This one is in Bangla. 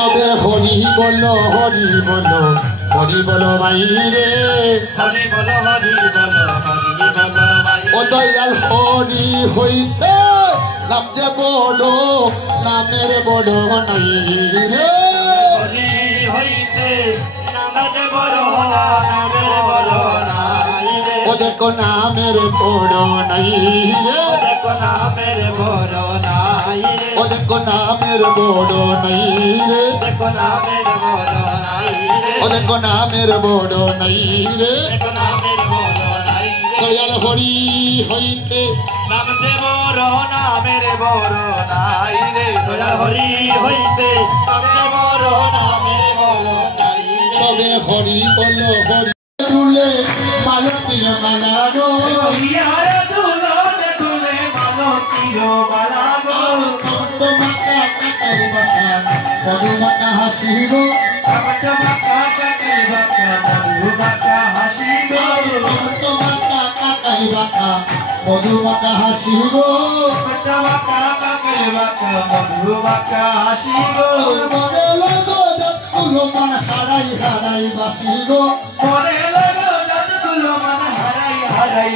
সবে হরি বলো হরি বলো হরি বলো বাইরে হরি বলো হরি বলো হরি বলো ভাই ও দয়াল হরি হইতে নাম যে বড় নামের বড় নাই রে হরি হইতে নাম যে বড় নামের বড় নাই রে ও দেখো নামের বড় নাই রে দেখো নামের বড় নাই রে ও দেখো নামের বড় নাই রে দেখো নামের বড় নাই রে ও দেখো নামের বড় নাই রে দেখো নামের বড় নাই রে দয়াল হরি হইতে নাম যে বড় নামের বড় নাই রে দয়াল হরি হইতে নাম যে বড় নামের বড় নাই রে সবে হরি বলো হরি তুলে মালা পির মালা গো ইয়ার দুলনে দুলে মালতীর মালা গো কত মাতা কাকাই বাকা মধু মাতা হাসি গো কত মাতা কাকাই বাকা মধু মাতা হাসি গো কত মাতা কাকাই বাকা মধু মাতা হাসি গো কত মাতা কাকাই বাকা মধু মাতা হাসি গো মনে লাগো যতগুলো মান হারাই হারাই বাসি গো মনে লাগো যতগুলো মন হারাই হারাই